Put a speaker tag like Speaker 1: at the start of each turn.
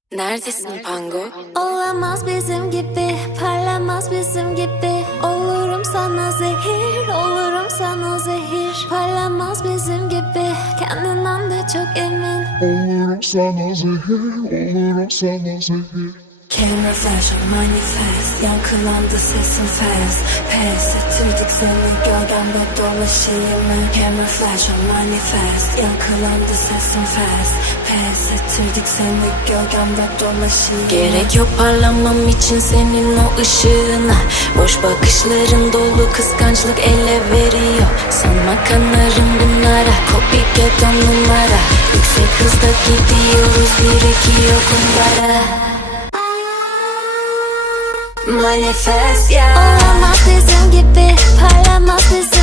Speaker 1: Neredesin Pango?
Speaker 2: Olamaz bizim gibi, parlamaz bizim gibi. Olurum sana zehir, olurum sana zehir. Parlamaz bizim gibi, kendinden de çok emin.
Speaker 3: Olurum sana zehir, olurum sana zehir.
Speaker 2: Camouflage manifest, yankılandı sesin fast. Pes ettirdik seni gölgemde dolaşayım mı? Camouflage manifest, yankılandı sesin fast. Pes ettirdik seni gölgemde dolaşayım.
Speaker 1: Gerek yok parlamam için senin o ışığına. Boş bakışların dolu kıskançlık ele veriyor. Sanma kanarım bunlara, copycat on numara. Yüksek hızda gidiyoruz, birikiyor kumbara.
Speaker 2: Manifest ya. Olamaz bizim gibi, parlamaz bizim